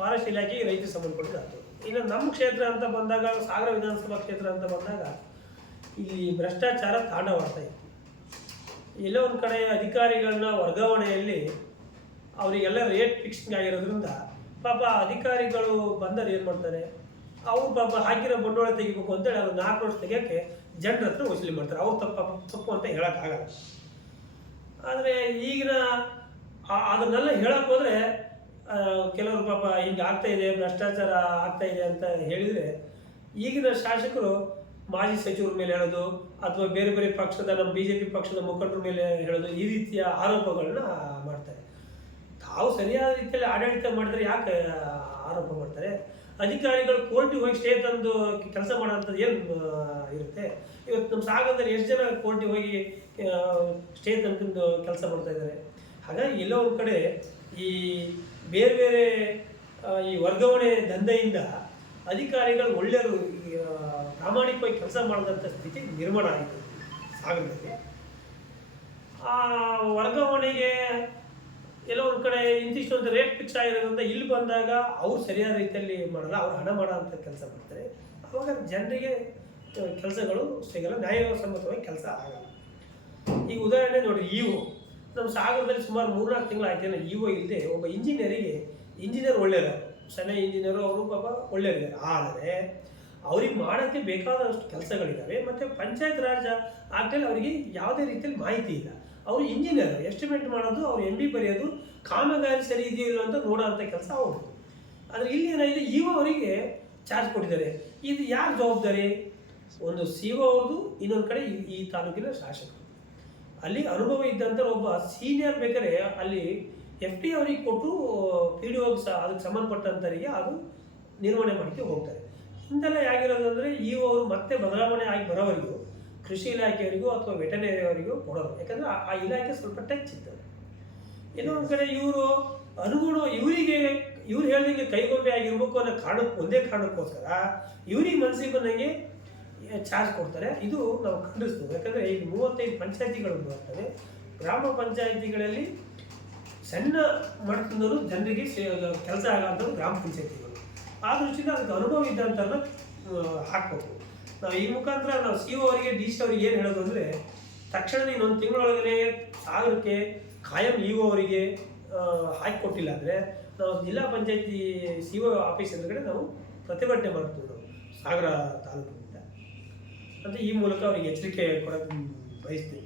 Forest ಇಲಾಖೆಗೆ ರೈತರಿಗೆ ಸಂಬಂಧಪಟ್ಟಿದ್ದು. ಇನ್ನು ನಮ್ಮ ಕ್ಷೇತ್ರ ಅಂತ ಬಂದಾಗ, ಸಾಗರ ವಿಧಾನಸಭಾ ಕ್ಷೇತ್ರ ಅಂತ ಬಂದಾಗ, ಇಲ್ಲಿ ಭ್ರಷ್ಟಾಚಾರ ತಾಂಡವಾಡ್ತಾ ಇತ್ತು. ಎಲ್ಲೋ ಒಂದು ಕಡೆ ಅಧಿಕಾರಿಗಳನ್ನ ವರ್ಗಾವಣೆಯಲ್ಲಿ ಅವರಿಗೆಲ್ಲ ರೇಟ್ ಫಿಕ್ಸಿಂಗ್ ಆಗಿರೋದ್ರಿಂದ ಪಾಪ ಅಧಿಕಾರಿಗಳು ಬಂದರೆ ಏನು ಮಾಡ್ತಾರೆ, ಅವ್ರು ಪಾಪ ಹಾಕಿರೋ ಬಂಡವಾಳ ತೆಗಿಬೇಕು ಅಂತೇಳಿ ಅದು 4 ವರ್ಷ ತೆಗಿಯೋಕ್ಕೆ ಜನರ ಹತ್ರ ವಸೂಲಿ ಮಾಡ್ತಾರೆ. ಅವ್ರು ತಪ್ಪು ಅಂತ ಹೇಳೋಕ್ಕಾಗಲ್ಲ. ಆದರೆ ಈಗಿನ ಅದನ್ನೆಲ್ಲ ಹೇಳಕ್ಕೆ ಹೋದರೆ ಕೆಲವರು ಪಾಪ ಹಿಂಗೆ ಆಗ್ತಾಯಿದೆ, ಭ್ರಷ್ಟಾಚಾರ ಆಗ್ತಾಯಿದೆ ಅಂತ ಹೇಳಿದರೆ ಈಗಿನ ಶಾಸಕರು ಮಾಜಿ ಸಚಿವರ ಮೇಲೆ ಹೇಳೋದು ಅಥವಾ ಬೇರೆ ಬೇರೆ ಪಕ್ಷದ ನಮ್ಮ BJP ಪಕ್ಷದ ಮುಖಂಡರ ಮೇಲೆ ಹೇಳೋದು, ಈ ರೀತಿಯ ಆರೋಪಗಳನ್ನ ಮಾಡ್ತಾರೆ. ತಾವು ಸರಿಯಾದ ರೀತಿಯಲ್ಲಿ ಆಡಳಿತ ಮಾಡಿದ್ರೆ ಯಾಕೆ ಆರೋಪ ಮಾಡ್ತಾರೆ? ಅಧಿಕಾರಿಗಳು ಕೋರ್ಟಿಗೆ ಹೋಗಿ ಸ್ಟೇ ತಂದು ಕೆಲಸ ಮಾಡೋಂಥದ್ದು ಏನು ಇರುತ್ತೆ? ಇವತ್ತು ನಮ್ಮ ಸಾಗರದಲ್ಲಿ ಎಷ್ಟು ಜನ ಕೋರ್ಟಿಗೆ ಹೋಗಿ ಸ್ಟೇ ತಂದು ಕೆಲಸ ಮಾಡ್ತಾ ಇದ್ದಾರೆ. ಹಾಗಾಗಿ ಎಲ್ಲೋ ಒಂದು ಕಡೆ ಈ ಬೇರೆ ಬೇರೆ ಈ ವರ್ಗಾವಣೆ ದಂಧೆಯಿಂದ ಅಧಿಕಾರಿಗಳು ಒಳ್ಳೆಯರು ಪ್ರಾಮಾಣಿಕವಾಗಿ ಕೆಲಸ ಮಾಡಿದಂಥ ಸ್ಥಿತಿ ನಿರ್ಮಾಣ ಆಯಿತು ಸಾಗರದಲ್ಲಿ. ಆ ವರ್ಗಾವಣೆಗೆ ಎಲ್ಲೋ ಒಂದು ಕಡೆ ಇಂತಿಷ್ಟೊಂದು ರೇಟ್ ಫಿಕ್ಸ್ ಆಗಿರೋದ್ರಿಂದ ಇಲ್ಲಿ ಬಂದಾಗ ಅವ್ರು ಸರಿಯಾದ ರೀತಿಯಲ್ಲಿ ಮಾಡಲ್ಲ, ಅವ್ರು ಹಣ ಮಾಡೋ ಅಂಥ ಕೆಲಸ ಮಾಡ್ತಾರೆ. ಅವಾಗ ಜನರಿಗೆ ಕೆಲಸಗಳು ಸಿಗಲ್ಲ, ನ್ಯಾಯಸಮ್ಮತವಾಗಿ ಕೆಲಸ ಆಗಲ್ಲ. ಈಗ ಉದಾಹರಣೆ ನೋಡಿ, ನಮ್ಮ ಸಾಗರದಲ್ಲಿ ಸುಮಾರು 3-4 ತಿಂಗಳು ಆಯ್ತೇನೋ ಇಲ್ಲದೆ ಒಬ್ಬ ಇಂಜಿನಿಯರ್ ಒಳ್ಳೆಯರು, ಸಣ್ಣ ಇಂಜಿನಿಯರು, ಅವರು ಪಾಪ ಒಳ್ಳೆಯರಿದ್ದಾರೆ. ಆದರೆ ಅವ್ರಿಗೆ ಮಾಡೋಕ್ಕೆ ಬೇಕಾದಷ್ಟು ಕೆಲಸಗಳಿದ್ದಾವೆ. ಮತ್ತು ಪಂಚಾಯತ್ ರಾಜ್ ಆಗ್ತಲ್ಲಿ ಅವರಿಗೆ ಯಾವುದೇ ರೀತಿಯಲ್ಲಿ ಮಾಹಿತಿ ಇಲ್ಲ. ಅವರು ಇಂಜಿನಿಯರ್, ಎಸ್ಟಿಮೇಟ್ ಮಾಡೋದು, ಅವ್ರು MB ಬರೆಯೋದು, ಕಾಮಗಾರಿ ಸರಿ ಇದೆಯೋ ಇಲ್ಲ ಅಂತ ನೋಡೋ ಅಂಥ ಕೆಲಸ ಅವರು. ಆದರೆ ಇಲ್ಲಿ ಏನಾಗಿದೆ, ಅವರಿಗೆ ಚಾರ್ಜ್ ಕೊಟ್ಟಿದ್ದಾರೆ. ಇದು ಯಾರು ಜವಾಬ್ದಾರಿ? ಒಂದು CO ಅವ್ರದ್ದು, ಇನ್ನೊಂದು ಕಡೆ ಈ ತಾಲೂಕಿನ ಶಾಸಕರು. ಅಲ್ಲಿ ಅನುಭವ ಇದ್ದಂಥ ಒಬ್ಬ ಸೀನಿಯರ್ ಬೇಕಾದ್ರೆ ಅಲ್ಲಿ FT ಅವರಿಗೆ ಕೊಟ್ಟು PDOಗೆ ಅದಕ್ಕೆ ಸಂಬಂಧಪಟ್ಟಂಥವರಿಗೆ ಅದು ನಿರ್ವಹಣೆ ಮಾಡಲಿಕ್ಕೆ ಹೋಗ್ತಾರೆ. ಹಿಂದೆಲ್ಲ ಹೇಗಿರೋದು ಅಂದರೆ ಅವರು ಮತ್ತೆ ಬದಲಾವಣೆ ಆಗಿ ಬರೋವರೆಗೂ ಕೃಷಿ ಇಲಾಖೆಯವರಿಗೂ ಅಥವಾ ವೆಟನರಿ ಅವರಿಗೂ ಕೊಡೋರು. ಯಾಕಂದರೆ ಆ ಇಲಾಖೆ ಸ್ವಲ್ಪ ಟಚ್ ಇತ್ತು. ಇನ್ನೂ ಒಂದು ಕಡೆ ಇವ್ರು ಹೇಳಿದಂಗೆ ಕೈಗೊಂಬೆ ಆಗಿರ್ಬೇಕು ಅನ್ನೋ ಒಂದೇ ಕಾರಣಕ್ಕೋಸ್ಕರ ಇವ್ರಿಗೆ ಮನಸ್ಸಿಗೆ ಬಂದಂಗೆ ಚಾರ್ಜ್ ಕೊಡ್ತಾರೆ. ಇದು ನಾವು ಖಂಡಿಸ್ತೀವಿ. ಯಾಕಂದರೆ ಈಗ 35 ಪಂಚಾಯತಿಗಳು ಬರ್ತವೆ. ಗ್ರಾಮ ಪಂಚಾಯತಿಗಳಲ್ಲಿ ಸಣ್ಣ ಮಟ್ಟದಿಂದಲೂ ಜನರಿಗೆ ಕೆಲಸ ಆಗೋಂಥದ್ದು ಗ್ರಾಮ ಪಂಚಾಯತಿಗಳು. ಆ ದೃಷ್ಟಿಯಿಂದ ಅದಕ್ಕೆ ಅನುಭವ ಇದ್ದಂಥವ್ರನ್ನ ಹಾಕಬೇಕು. ನಾವು ಈ ಮುಖಾಂತರ ನಾವು CO ಅವರಿಗೆ DC ಅವರಿಗೆ ಏನು ಹೇಳೋದು ಅಂದರೆ, ತಕ್ಷಣ ಇನ್ನೊಂದು ತಿಂಗಳೊಳಗಡೆ ಸಾಗರಕ್ಕೆ ಕಾಯಂ EO ಅವರಿಗೆ ಹಾಕಿಕೊಟ್ಟಿಲ್ಲ ಅಂದರೆ ನಾವು ಜಿಲ್ಲಾ ಪಂಚಾಯತಿ CO ಆಫೀಸ್ ಎದುರುಗಡೆ ನಾವು ಪ್ರತಿಭಟನೆ ಮಾಡ್ತೀವಿ ನಾವು ಸಾಗರ ತಾಲೂಕಿನಿಂದ ಅಂತ ಈ ಮೂಲಕ ಅವರಿಗೆ ಎಚ್ಚರಿಕೆ ಕೊಡೋಕ್ಕೆ ಬಯಸ್ತೀವಿ.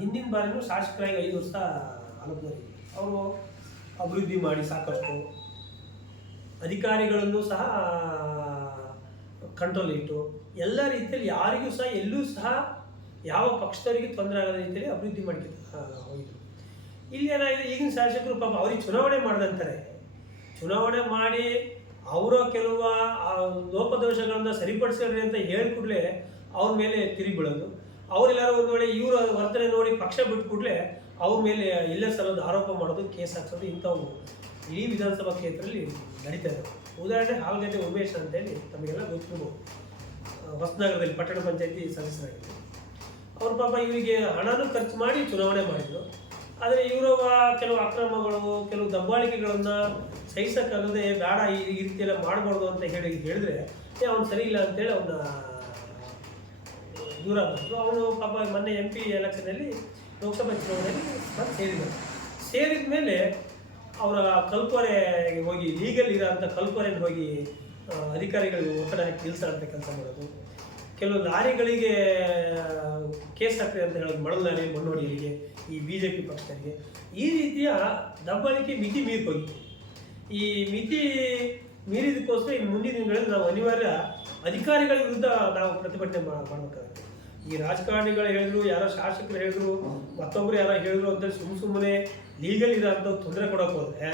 ಹಿಂದಿನ ಬಾರಿನೂ ಶಾಸಕರಾಗಿ 5 ವರ್ಷ ಆಲೋಚನೆ ಅವರು ಅಭಿವೃದ್ಧಿ ಮಾಡಿ ಸಾಕಷ್ಟು ಅಧಿಕಾರಿಗಳನ್ನು ಸಹ ಕಂಟ್ರೋಲ್ ಇಟ್ಟು ಎಲ್ಲ ರೀತಿಯಲ್ಲಿ ಯಾರಿಗೂ ಸಹ ಎಲ್ಲೂ ಸಹ ಯಾವ ಪಕ್ಷದವರಿಗೆ ತೊಂದರೆ ಆಗದ ರೀತಿಯಲ್ಲಿ ಅಭಿವೃದ್ಧಿ ಮಾಡ್ತಾ ಹೋಗಿದ್ರು. ಇಲ್ಲಿ ಏನಾಗಿದೆ, ಈಗಿನ ಶಾಸಕರು ಪಾಪ ಅವ್ರಿಗೆ ಚುನಾವಣೆ ಮಾಡ್ದಂತಾರೆ. ಚುನಾವಣೆ ಮಾಡಿ ಅವರ ಕೆಲವು ಲೋಪದೋಷಗಳನ್ನು ಸರಿಪಡಿಸ್ರಿ ಅಂತ ಹೇಳಿಕೊಡ್ಲೇ ಅವ್ರ ಮೇಲೆ ತಿರುಗಿ ಬೀಳೋದು. ಅವರೆಲ್ಲರೂ ಒಂದು ವೇಳೆ ಇವರ ವರ್ತನೆ ನೋಡಿ ಪಕ್ಷ ಬಿಟ್ಟು ಕೂಡಲೇ ಅವ್ರ ಮೇಲೆ ಇಲ್ಲೇ ಸಲ್ಲೋದು ಆರೋಪ ಮಾಡೋದು, ಕೇಸ್ ಹಾಕ್ಸೋದು, ಇಂಥವು ಇಡೀ ವಿಧಾನಸಭಾ ಕ್ಷೇತ್ರದಲ್ಲಿ ನಡೀತಾ ಇದ್ದಾವೆ. ಉದಾಹರಣೆ ಹಾಲ್ಗದ್ದೆ ಉಮೇಶ್ ಅಂತೇಳಿ ತಮಗೆಲ್ಲ ಗೊತ್ತಿರ್ಬೋದು, ಹೊಸನಗರದಲ್ಲಿ ಪಟ್ಟಣ ಪಂಚಾಯತಿ ಸದಸ್ಯರಾಗಿದ್ದರು. ಅವ್ರ ಪಾಪ ಇವರಿಗೆ ಹಣನೂ ಖರ್ಚು ಮಾಡಿ ಚುನಾವಣೆ ಮಾಡಿದರು. ಆದರೆ ಇವರ ಕೆಲವು ಅಕ್ರಮಗಳು, ಕೆಲವು ದಬ್ಬಾಳಿಕೆಗಳನ್ನು ಸಹಿಸಕ್ಕಾಗದೆ ಬೇಡ ಈ ರೀತಿಯೆಲ್ಲ ಮಾಡಬಾರ್ದು ಅಂತ ಹೇಳಿದ್ರೆ ಅವನು ಸರಿ ಇಲ್ಲ ಅಂತೇಳಿ ಅವನ್ನ ದೂರ ಬಂದರು. ಅವನು ಪಾಪ ಮೊನ್ನೆ MP ಎಲೆಕ್ಷನಲ್ಲಿ ಲೋಕಸಭಾ ಚುನಾವಣೆಯಲ್ಲಿ ಸೇರಿದ ಮೇಲೆ ಅವರ ಕಲ್ಪನೆಗೆ ಹೋಗಿ ಲೀಗಲ್ ಇರೋಂಥ ಕಲ್ಪನೆಗೆ ಹೋಗಿ ಅಧಿಕಾರಿಗಳಿಗೆ ಒತ್ತಡ ಹಾಕಿ ನಿಲ್ಲಿಸೋಂಥ ಕೆಲಸ ಮಾಡೋದು, ಕೆಲವು ಲಾರಿಗಳಿಗೆ ಕೇಸ್ ಹಾಕ್ತದೆ ಅಂತ ಹೇಳೋದು, ಮಣ್ಣು ಲಾರಿ ಮಣ್ಣೋಡಿಯರಿಗೆ, ಈ BJP ಪಕ್ಷದರಿಗೆ ಈ ರೀತಿಯ ದಬ್ಬಾಳಿಕೆ ಮಿತಿ ಮೀರಿಕೋಗಿತ್ತು. ಈ ಮಿತಿ ಮೀರಿದಕ್ಕೋಸ್ಕರ ಇನ್ನು ಮುಂದಿನ ದಿನಗಳಲ್ಲಿ ನಾವು ಅನಿವಾರ್ಯ ಅಧಿಕಾರಿಗಳ ವಿರುದ್ಧ ನಾವು ಪ್ರತಿಭಟನೆ ಮಾಡಬೇಕಾಗುತ್ತೆ. ಈ ರಾಜಕಾರಣಿಗಳು ಹೇಳಿದ್ರು, ಯಾರೋ ಶಾಸಕರು ಹೇಳಿದ್ರು, ಮತ್ತೊಬ್ಬರು ಯಾರೋ ಹೇಳಿದ್ರು ಅಂತ ಸುಮ್ಮನೆ ಲೀಗಲ್ ಇರೋಂಥ ತೊಂದರೆ ಕೊಡೋಕೆ ಹೋದರೆ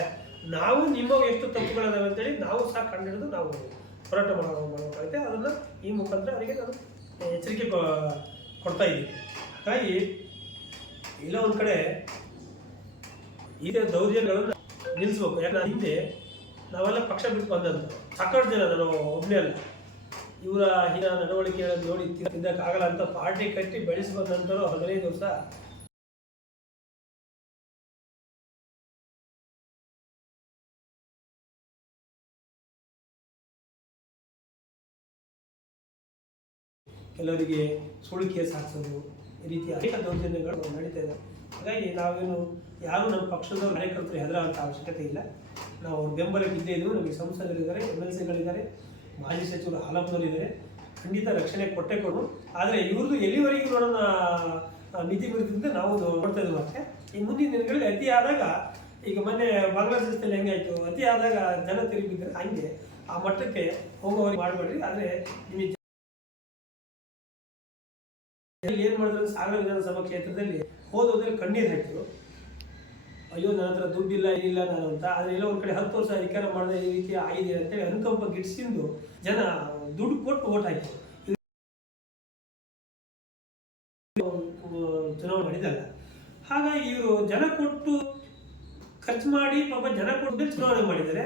ನಾವು ನಿಮಗೆ ಎಷ್ಟು ತಪ್ಪುಗಳಿದಾವೆ ಅಂತೇಳಿ ನಾವು ಸಹ ಕಂಡುಹಿಡಿದು ನಾವು ಹೋರಾಟ ಮಾಡಬೇಕಾಗುತ್ತೆ. ಅದನ್ನು ಈ ಮುಖಾಂತರ ಅವರಿಗೆ ನಾನು ಎಚ್ಚರಿಕೆ ಕೊಡ್ತಾ ಇದ್ದೀನಿ. ಹಾಗಾಗಿ ಇಲ್ಲ ಒಂದು ಕಡೆ ಈ ದೌರ್ಜನ್ಯಗಳನ್ನು ನಿಲ್ಲಿಸ್ಬೇಕು. ಯಾಕಂದ್ರೆ ಹಿಂದೆ ನಾವೆಲ್ಲ ಪಕ್ಷ ಬಿಟ್ಟು ಬಂದಂಥ ಸಾಕಷ್ಟು ಜನ, ನಾನು ಒಬ್ಬನೇ ಅಲ್ಲ, ಇವರ ಹೀನ ನಡವಳಿಕೆಗಳನ್ನು ನೋಡಿ ತಿದ್ದಕ್ಕಾಗಲ್ಲ ಅಂತ ಪಾರ್ಟಿ ಕಟ್ಟಿ ಬೆಳೆಸಿ ಬಂದಂಥವ್ರು 15 ವರ್ಷ ಕೆಲವರಿಗೆ ಸುಳ್ಳು ಕೇಸ್ ಹಾಕ್ಸೋದು, ಈ ರೀತಿ ಅನೇಕ ದೌರ್ಜನ್ಯಗಳು ನಡೀತಾ ಇದೆ. ಹಾಗಾಗಿ ನಾವೇನು ಯಾರು ನಮ್ಮ ಪಕ್ಷದ ಕಾರ್ಯಕರ್ತರು ಹೆದರುವಂಥ ಅವಶ್ಯಕತೆ ಇಲ್ಲ. ನಾವು ಅವ್ರ ಬೆಂಬಲಕ್ಕೆ ಇದ್ದೇ ಇದ್ದೀವಿ. ನಮಗೆ ಸಂಸದರಿದ್ದಾರೆ, MLCಗಳಿದ್ದಾರೆ, ಮಾಜಿ ಸಚಿವರು ಹಾಲಪ್ಪನವರಿದ್ದಾರೆ. ಖಂಡಿತ ರಕ್ಷಣೆ ಕೊಟ್ಟೆ ಕೊಡು. ಆದರೆ ಇವ್ರದ್ದು ಎಲ್ಲಿವರೆಗೂ ನೋಡೋಣ ಮಿತಿ ಮೀರಿದ್ರಿಂದ ನಾವು ನೋಡ್ತಾ ಇದ್ದೀವಿ. ಮತ್ತೆ ಈ ಮುಂದಿನ ದಿನಗಳಲ್ಲಿ ಅತಿ ಆದಾಗ, ಈಗ ಮೊನ್ನೆ ಬಾಂಗ್ಲಾದೇಶದಲ್ಲಿ ಹೆಂಗಾಯಿತು, ಅತಿ ಆದಾಗ ಜನ ತಿರುಗಿದ್ರೆ ಹಂಗೆ ಆ ಮಟ್ಟಕ್ಕೆ ಹೋಗೋವರೆಗೆ ಮಾಡಬೇಡ್ರಿ. ಆದರೆ ನಿಮಗೆ ಏನು ಮಾಡಿದ್ರು ಸಾಗರ ವಿಧಾನಸಭಾ ಕ್ಷೇತ್ರದಲ್ಲಿ ಹೋದ್ರಲ್ಲಿ ಕಣ್ಣೀರು ಹಾಕಿದ್ರು. ಅಯ್ಯೋ ನನ್ನ ಹತ್ರ ದುಡ್ಡಿಲ್ಲ ಏನಿಲ್ಲ ನಾನು ಅಂತ. ಆದರೆ ಎಲ್ಲ ಒಂದು ಕಡೆ 10 ವರ್ಷ ಅಧಿಕಾರ ಮಾಡಿದ ಈ ರೀತಿ ಆಗಿದೆ ಅಂತೇಳಿ ಅನುಕಂಪ ಗಿಟ್ಟಿಸಿದ್ದು ಜನ ದುಡ್ಡು ಕೊಟ್ಟು ಓಟ್ ಹಾಕಿದ್ರು. ಚುನಾವಣೆ ಮಾಡಿದಲ್ಲ. ಹಾಗಾಗಿ ಇವರು ಜನ ಕೊಟ್ಟು ಖರ್ಚು ಮಾಡಿ ಪಾಪ ಜನ ಕೊಟ್ಟು ಚುನಾವಣೆ ಮಾಡಿದ್ದಾರೆ.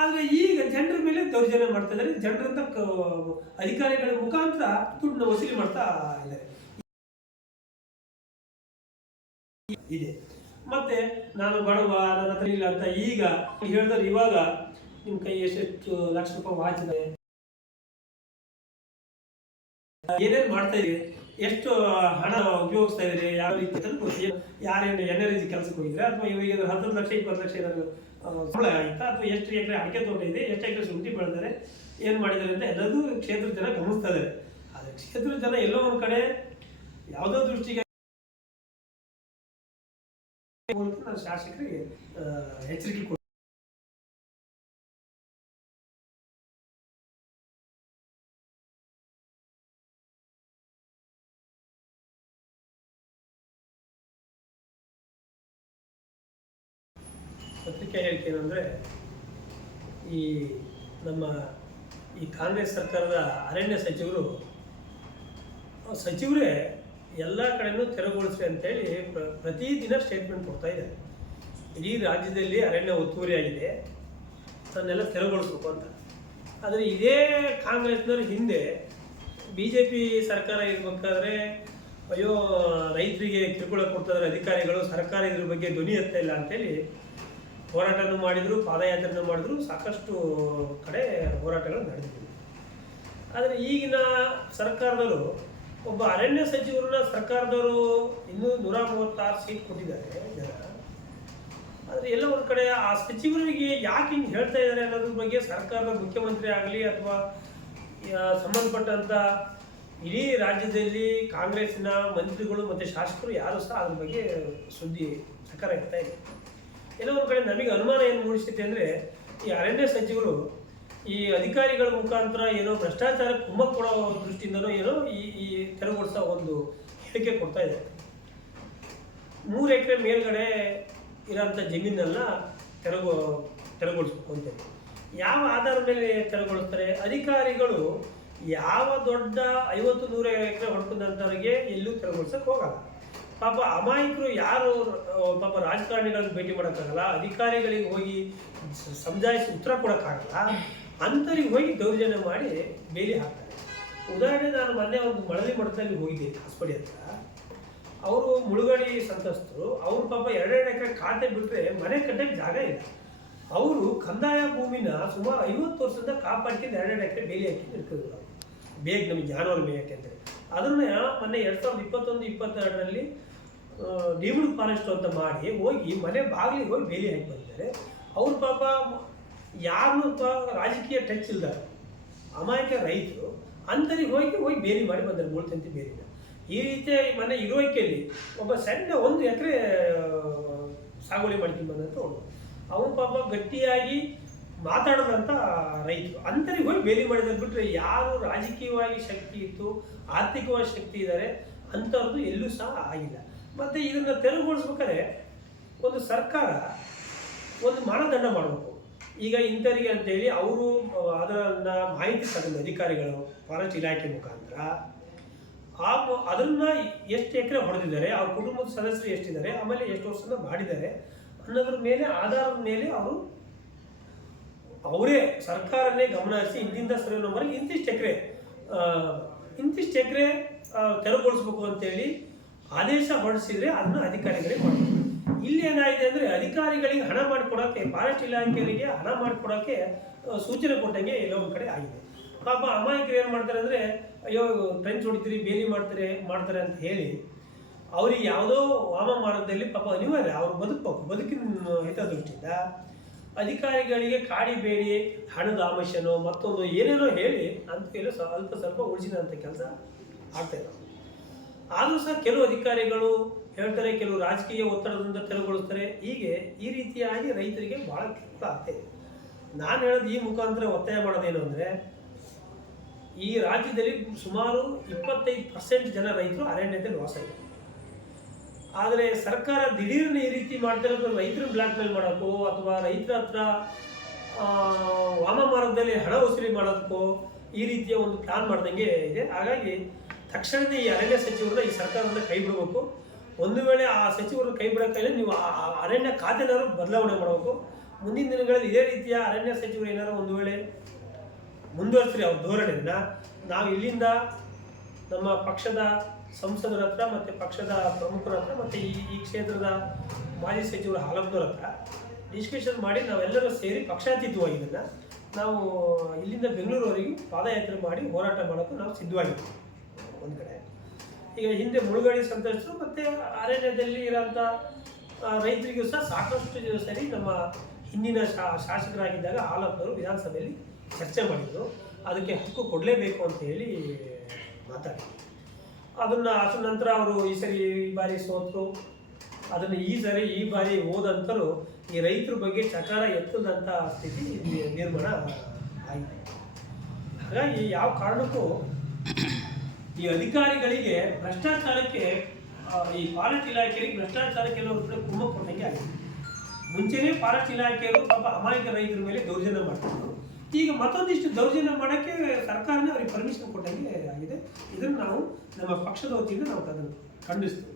ಆದರೆ ಈಗ ಜನರ ಮೇಲೆ ದೌರ್ಜನ್ಯ ಮಾಡ್ತಾ ಇದ್ದಾರೆ. ಜನರಿಂದ ಅಧಿಕಾರಿಗಳ ಮುಖಾಂತರ ದುಡ್ಡನ್ನ ವಸೂಲಿ ಮಾಡ್ತಾ ಇದ್ದಾರೆ ಇದೆ. ಮತ್ತೆ ನಾನು ಬಡವ, ನನ್ನ ಹತ್ರ ಇಲ್ಲ ಅಂತ ಈಗ ಹೇಳಿದ್ರೆ, ಇವಾಗ ನಿಮ್ಮ ಕೈ ಎಷ್ಟು ಲಕ್ಷ ರೂಪಾಯಿ ವಾಚ್ ಇದೆ, ಏನೇನು ಮಾಡ್ತಾ ಇದ್ದೀರಿ, ಎಷ್ಟು ಹಣ ಉಪಯೋಗಿಸ್ತಾ ಇದ್ದೀರಿ, ಯಾವ ರೀತಿ ಯಾರೇನು NRG ಕೆಲಸಕ್ಕೆ ಹೋಗಿದ್ರೆ, ಅಥವಾ ಇವಾಗ 10 ಲಕ್ಷ 20 ಲಕ್ಷ ಏನಾದ್ರು ಸಂಬಳ ಆಯ್ತಾ, ಅಥವಾ ಎಷ್ಟು ಎಕರೆ ಅಡಿಕೆ ತೋಟ ಇದೆ, ಎಷ್ಟು ಎಕರೆ ಶುಂಠಿ ಬೆಳೆದಾರೆ, ಏನು ಮಾಡಿದ್ದಾರೆ ಅಂತ ಎಲ್ಲದೂ ಕ್ಷೇತ್ರದ ಜನ ಗಮನಿಸ್ತಾ ಇದ್ದಾರೆ. ಆದರೆ ಕ್ಷೇತ್ರದ ಜನ ಎಲ್ಲೋ ಒಂದು ಕಡೆ ಯಾವುದೋ ದೃಷ್ಟಿಗೆ ನಾನು ಶಾಸಕರಿಗೆ ಎಚ್ಚರಿಕೆ ಕೊಡ್ತೀನಿ. ಪತ್ರಿಕೆ ಹೇಳಿಕೆ ಏನಂದರೆ, ನಮ್ಮ ಕಾಂಗ್ರೆಸ್ ಸರ್ಕಾರದ ಅರಣ್ಯ ಸಚಿವರೇ ಎಲ್ಲ ಕಡೆನೂ ತೆರವುಗೊಳಿಸ್ರಿ ಅಂತೇಳಿ ಪ್ರತಿದಿನ ಸ್ಟೇಟ್ಮೆಂಟ್ ಕೊಡ್ತಾ ಇದ್ದಾರೆ. ಇಡೀ ರಾಜ್ಯದಲ್ಲಿ ಅರಣ್ಯ ಒತ್ತುವರಿ ಆಗಿದೆ, ಅದನ್ನೆಲ್ಲ ತೆರವುಗೊಳಿಸ್ಬೇಕು ಅಂತ. ಆದರೆ ಇದೇ ಕಾಂಗ್ರೆಸ್ನವ್ರ ಹಿಂದೆ BJP ಸರ್ಕಾರ ಇರಬೇಕಾದ್ರೆ ಅಯ್ಯೋ ರೈತರಿಗೆ ಕಿರುಕುಳ ಕೊಡ್ತಿದ್ದಾರೆ ಅಧಿಕಾರಿಗಳು, ಸರ್ಕಾರ ಇದ್ರ ಬಗ್ಗೆ ಧ್ವನಿ ಎತ್ತಾ ಇಲ್ಲ ಅಂತೇಳಿ ಹೋರಾಟನೂ ಮಾಡಿದರು, ಪಾದಯಾತ್ರೆನೂ ಮಾಡಿದ್ರು, ಸಾಕಷ್ಟು ಕಡೆ ಹೋರಾಟಗಳು ನಡೆದಿದ್ದರು. ಆದರೆ ಈಗಿನ ಸರ್ಕಾರದವರು ಒಬ್ಬ ಅರಣ್ಯ ಸಚಿವರನ್ನ ಸರ್ಕಾರದವರು ಇನ್ನೂ 136 ಸೀಟ್ ಕೊಟ್ಟಿದ್ದಾರೆ ಜನ. ಆದರೆ ಎಲ್ಲ ಒಂದು ಕಡೆ ಆ ಸಚಿವರಿಗೆ ಯಾಕೆ ಹಿಂಗೆ ಹೇಳ್ತಾ ಇದ್ದಾರೆ ಅನ್ನೋದ್ರ ಬಗ್ಗೆ ಸರ್ಕಾರದ ಮುಖ್ಯಮಂತ್ರಿ ಆಗಲಿ ಅಥವಾ ಸಂಬಂಧಪಟ್ಟಂಥ ಇಡೀ ರಾಜ್ಯದಲ್ಲಿ ಕಾಂಗ್ರೆಸ್ಸಿನ ಮಂತ್ರಿಗಳು ಮತ್ತು ಶಾಸಕರು ಯಾರು ಸಹ ಅದ್ರ ಬಗ್ಗೆ ಸುದ್ದಿ ಸಕಾರ ಇರ್ತಾ ಇದೆ. ಎಲ್ಲ ಒಂದು ಕಡೆ ನಮಗೆ ಅನುಮಾನ ಏನು ಮೂಡಿಸುತ್ತೆ ಅಂದರೆ, ಈ ಅರಣ್ಯ ಸಚಿವರು ಈ ಅಧಿಕಾರಿಗಳ ಮುಖಾಂತರ ಏನೋ ಭ್ರಷ್ಟಾಚಾರ ಕುಮ್ಮಕ್ಕು ಕೊಡೋ ದೃಷ್ಟಿಯಿಂದನೋ ಏನೋ ಈ ತೆರವುಗೊಳಿಸೋ ಒಂದು ಹೇಳಿಕೆ ಕೊಡ್ತಾ ಇದೆ. 3 ಎಕರೆ ಮೇಲ್ಗಡೆ ಇರೋಂಥ ಜಮೀನನ್ನ ತೆರವುಗೊಳಿಸ್ಬೇಕು ಅಂತೇಳಿ ಯಾವ ಆಧಾರದ ಮೇಲೆ ತೆರವುಗೊಳಿಸ್ತಾರೆ? ಅಧಿಕಾರಿಗಳು ಯಾವ ದೊಡ್ಡ 50-100 ಎಕರೆ ಹೊಡ್ಕೊಂಡಂಥವ್ರಿಗೆ ಎಲ್ಲೂ ತೆರವುಗೊಳಿಸಕ್ಕೆ ಹೋಗಲ್ಲ. ಪಾಪ ಅಮಾಯಕರು ಯಾರು ಪಾಪ ರಾಜಕಾರಣಿಗಳನ್ನ ಭೇಟಿ ಮಾಡೋಕ್ಕಾಗಲ್ಲ, ಅಧಿಕಾರಿಗಳಿಗೆ ಹೋಗಿ ಸಮಜಾಯಿಸಿ ಉತ್ತರ ಕೊಡೋಕ್ಕಾಗಲ್ಲ, ಅಂಥವ್ರಿಗೆ ಹೋಗಿ ದೌರ್ಜನ್ಯ ಮಾಡಿ ಬೇಲಿ ಹಾಕ್ತಾರೆ. ಉದಾಹರಣೆ, ನಾನು ಮೊನ್ನೆ ಒಂದು ಮಳಲಿ ಮಠದಲ್ಲಿ ಹೋಗಿದ್ದೆ, ಹಾಸ್ಪಡಿ ಹತ್ರ. ಅವರು ಮುಳುಗಡೆ ಸಂತ್ರಸ್ತರು. ಅವರು ಪಾಪ 2 ಎಕರೆ ಖಾತೆ ಬಿಟ್ಟರೆ ಮನೆ ಕಟ್ಟಕ್ಕೆ ಜಾಗ ಇಲ್ಲ. ಅವರು ಕಂದಾಯ ಭೂಮಿನ ಸುಮಾರು 50 ವರ್ಷದಿಂದ ಕಾಪಾಡ್ಕೊಂಡು 2 ಎಕರೆ ಬೇಲಿ ಹಾಕಿ ಇರ್ತಿದ್ರು. ಅವರು ಬೇಗ ನಮಗೆ ಜಾನುವಾರು ಮೇಯಕ್ಕೆ ಅಂತೇಳಿ ಅದನ್ನ ಮೊನ್ನೆ 2021-22ರಲ್ಲಿ ಡೀಮ್ಡ್ ಫಾರೆಸ್ಟ್ ಅಂತ ಮಾಡಿ ಹೋಗಿ ಮನೆ ಬಾಗಿಲಿಗೆ ಹೋಗಿ ಬೇಲಿ ಹಾಕಿ ಬಂದಿದ್ದಾರೆ. ಅವ್ರ ಪಾಪ ಯಾರನ್ನೂ ರಾಜಕೀಯ ಟಚ್ ಇಲ್ದಾರೆ, ಅಮಾಯಕ ರೈತರು, ಅಂಥವ್ರಿಗೆ ಹೋಗಿ ಬೇಲಿ ಮಾಡಿ ಬಂದರೆ ಮೂಳ್ತಂತಿ ಬೇಲಿನ. ಈ ರೀತಿ ಮನೆ ಇರುವಿಕೆಯಲ್ಲಿ ಒಬ್ಬ ಸಣ್ಣ 1 ಎಕರೆ ಸಾಗುವಳಿ ಮಾಡ್ಕೊಂಡು ಬಂದಂತ ಅವನು ಪಾಪ ಗಟ್ಟಿಯಾಗಿ ಮಾತಾಡೋದಂಥ ರೈತರು, ಅಂಥವ್ರಿಗೆ ಹೋಗಿ ಬೇಲಿ ಮಾಡಿದ್ರೆ ಬಿಟ್ಟರೆ ಯಾರು ರಾಜಕೀಯವಾಗಿ ಶಕ್ತಿ ಇತ್ತು, ಆರ್ಥಿಕವಾಗಿ ಶಕ್ತಿ ಇದ್ದಾರೆ ಅಂಥವ್ರದ್ದು ಎಲ್ಲೂ ಸಹ ಆಗಿಲ್ಲ. ಮತ್ತು ಇದನ್ನು ತೆರವುಗೊಳಿಸ್ಬೇಕಾದ್ರೆ ಒಂದು ಸರ್ಕಾರ ಒಂದು ಮಾನದಂಡ ಮಾಡಬೇಕು. ಈಗ ಇಂಥವರಿಗೆ ಅಂತೇಳಿ ಅವರು ಅದನ್ನು ಮಾಹಿತಿ ತಗೊಂಡು ಅಧಿಕಾರಿಗಳು ಫಾರೆಸ್ಟ್ ಇಲಾಖೆ ಮುಖಾಂತರ ಅದನ್ನು ಎಷ್ಟು ಎಕರೆ ಹೊಡೆದಿದ್ದಾರೆ, ಅವ್ರ ಕುಟುಂಬದ ಸದಸ್ಯರು ಎಷ್ಟಿದ್ದಾರೆ, ಆಮೇಲೆ ಎಷ್ಟು ವರ್ಷದಿಂದ ಮಾಡಿದ್ದಾರೆ ಅನ್ನೋದ್ರ ಮೇಲೆ ಆಧಾರದ ಮೇಲೆ ಅವರೇ ಸರ್ಕಾರನೇ ಗಮನ ಹರಿಸಿ ಇಂತಿಂಥ ಸರ್ವೆ ನಂಬರ್ಗೆ ಇಂತಿಷ್ಟು ಎಕರೆ ತೆರವುಗೊಳಿಸ್ಬೇಕು ಅಂತೇಳಿ ಆದೇಶ ಹೊರಡಿಸಿದರೆ ಅದನ್ನು ಅಧಿಕಾರಿಗಳಿಗೆ ಮಾಡಬೇಕು. ಇಲ್ಲಿ ಏನಾಗಿದೆ ಅಂದರೆ ಅಧಿಕಾರಿಗಳಿಗೆ ಹಣ ಮಾಡಿಕೊಡೋಕ್ಕೆ, ಫಾರೆಸ್ಟ್ ಇಲಾಖೆಯವರಿಗೆ ಹಣ ಮಾಡಿಕೊಡೋಕ್ಕೆ ಸೂಚನೆ ಕೊಟ್ಟಂಗೆ ಎಲ್ಲೋ ಒಂದು ಕಡೆ ಆಗಿದೆ. ಪಾಪ ಅಮಾಯಕರು ಏನು ಮಾಡ್ತಾರೆ ಅಂದರೆ, ಅಯ್ಯೋ ಟ್ರೆಂಚ್ ಹೊಡಿತೀರಿ, ಬೇಲಿ ಮಾಡ್ತಾರೆ ಅಂತ ಹೇಳಿ ಅವ್ರಿಗೆ ಯಾವುದೋ ವಾಮ ಮಾರ್ಗದಲ್ಲಿ ಪಾಪ ಅನಿವಾರ್ಯ ಅವ್ರು ಬದುಕಬೇಕು, ಬದುಕಿನ ಹಿತದೃಷ್ಟಿಯಿಂದ ಅಧಿಕಾರಿಗಳಿಗೆ ಕಾಡಿಬೇಡಿ, ಹಣದ ಆಮಿಷನೋ ಮತ್ತೊಂದು ಏನೇನೋ ಹೇಳಿ ಅಂತ ಹೇಳಿ ಸ್ವಲ್ಪ ಉಳಿಸಿದಂಥ ಕೆಲಸ ಆಗ್ತಾಯಿದೆ. ಆದರೂ ಸಹ ಕೆಲವು ಅಧಿಕಾರಿಗಳು ಹೇಳ್ತಾರೆ, ಕೆಲವು ರಾಜಕೀಯ ಒತ್ತಡದಿಂದ ತೆರವುಗೊಳಿಸ್ತಾರೆ. ಹೀಗೆ ಈ ರೀತಿಯಾಗಿ ರೈತರಿಗೆ ಭಾಳ ಕೆಲಸ ಆಗ್ತಾಯಿದೆ. ನಾನು ಹೇಳೋದು ಈ ಮುಖಾಂತರ ಒತ್ತಾಯ ಮಾಡೋದೇನು ಅಂದರೆ, ಈ ರಾಜ್ಯದಲ್ಲಿ ಸುಮಾರು 25% ಜನ ರೈತರು ಅರಣ್ಯದಲ್ಲಿ ವಾಸ ಇದೆ. ಆದರೆ ಸರ್ಕಾರ ದಿಢೀರ್ನ ಈ ರೀತಿ ಮಾಡ್ತಿರೋದು ರೈತರನ್ನ ಬ್ಲ್ಯಾಕ್ ಮೇಲ್ ಮಾಡೋಕ್ಕೋ ಅಥವಾ ರೈತರ ಹತ್ರ ವಾಮ ಮಾರ್ಗದಲ್ಲಿ ಹಣ ವಸೂಲಿ ಮಾಡೋದಕ್ಕೋ ಈ ರೀತಿಯ ಒಂದು ಪ್ಲಾನ್ ಮಾಡ್ದಂಗೆ ಇದೆ. ಹಾಗಾಗಿ ತಕ್ಷಣವೇ ಈ ಅರಣ್ಯ ಸಚಿವರನ್ನ ಈ ಸರ್ಕಾರದಿಂದ ಕೈ ಬಿಡಬೇಕು. ಒಂದು ವೇಳೆ ಆ ಸಚಿವರನ್ನ ಕೈ ಬಿಡೋಕ್ಕಾಗಲಿ ನೀವು ಅರಣ್ಯ ಖಾತೆನಾದ್ರು ಬದಲಾವಣೆ ಮಾಡಬೇಕು. ಮುಂದಿನ ದಿನಗಳಲ್ಲಿ ಇದೇ ರೀತಿಯ ಅರಣ್ಯ ಸಚಿವರು ಏನಾದ್ರು ಒಂದು ವೇಳೆ ಮುಂದುವರಿಸ್ರಿ ಅವ್ರ ಧೋರಣೆಯನ್ನ, ನಾವು ಇಲ್ಲಿಂದ ನಮ್ಮ ಪಕ್ಷದ ಸಂಸದರ ಹತ್ರ ಮತ್ತು ಪಕ್ಷದ ಪ್ರಮುಖರ ಹತ್ರ ಮತ್ತು ಈ ಕ್ಷೇತ್ರದ ಮಾಜಿ ಸಚಿವರು ಹಾಲಪ್ಪನವ್ರ ಹತ್ರ ಡಿಸ್ಕಷನ್ ಮಾಡಿ ನಾವೆಲ್ಲರೂ ಸೇರಿ ಪಕ್ಷಾತೀತವಾಗಿ ಇದನ್ನು ನಾವು ಇಲ್ಲಿಂದ ಬೆಂಗಳೂರವರೆಗೂ ಪಾದಯಾತ್ರೆ ಮಾಡಿ ಹೋರಾಟ ಮಾಡೋಕ್ಕೂ ನಾವು ಸಿದ್ಧವಾಗಿದ್ದೀವಿ. ಒಂದು ಕಡೆ ಈಗ ಹಿಂದೆ ಮುಳುಗಡೆ ಸಂತ್ರಸ್ತರು ಮತ್ತು ಅರಣ್ಯದಲ್ಲಿ ಇರೋಂಥ ರೈತರಿಗೂ ಸಹ ಸಾಕಷ್ಟು ಸರಿ ನಮ್ಮ ಹಿಂದಿನ ಶಾಸಕರಾಗಿದ್ದಾಗ ಹಾಲಪ್ಪನವರು ವಿಧಾನಸಭೆಯಲ್ಲಿ ಚರ್ಚೆ ಮಾಡಿದರು. ಅದಕ್ಕೆ ಹಕ್ಕು ಕೊಡಲೇಬೇಕು ಅಂತ ಹೇಳಿ ಮಾತಾಡಿದ್ರು. ಅದ ನಂತರ ಅವರು ಈ ಬಾರಿ ಸೋತರು. ಅದನ್ನು ಈ ಬಾರಿ ಹೋದಂತರೂ ಈ ರೈತರ ಬಗ್ಗೆ ಚಕಾರ ಎತ್ತದಂಥ ಸ್ಥಿತಿ ನಿರ್ಮಾಣ ಆಯಿತು. ಹಾಗಾಗಿ ಯಾವ ಕಾರಣಕ್ಕೂ ಈ ಅಧಿಕಾರಿಗಳಿಗೆ ಭ್ರಷ್ಟಾಚಾರಕ್ಕೆ, ಈ ಫಾರೆಸ್ಟ್ ಇಲಾಖೆಗೆ ಭ್ರಷ್ಟಾಚಾರಕ್ಕೆ ಕೆಲವರು ಕೂಡ ಕುಮ್ಮ ಕೊಟ್ಟಂಗೆ ಆಗಿದೆ. ಮುಂಚೆನೇ ಫಾರೆಸ್ಟ್ ಇಲಾಖೆಯವರು ಪಾಪ ಅಮಾಯಕ ರೈತರ ಮೇಲೆ ದೌರ್ಜನ್ಯ ಮಾಡ್ತಿದ್ರು. ಈಗ ಮತ್ತೊಂದಿಷ್ಟು ದೌರ್ಜನ್ಯ ಮಾಡೋಕ್ಕೆ ಸರ್ಕಾರನೇ ಅವರಿಗೆ ಪರ್ಮಿಷನ್ ಕೊಟ್ಟಂಗೆ ಆಗಿದೆ. ಇದನ್ನು ನಾವು ನಮ್ಮ ಪಕ್ಷದ ವತಿಯಿಂದ ನಾವು ಅದನ್ನು ಖಂಡಿಸ್ತೀವಿ.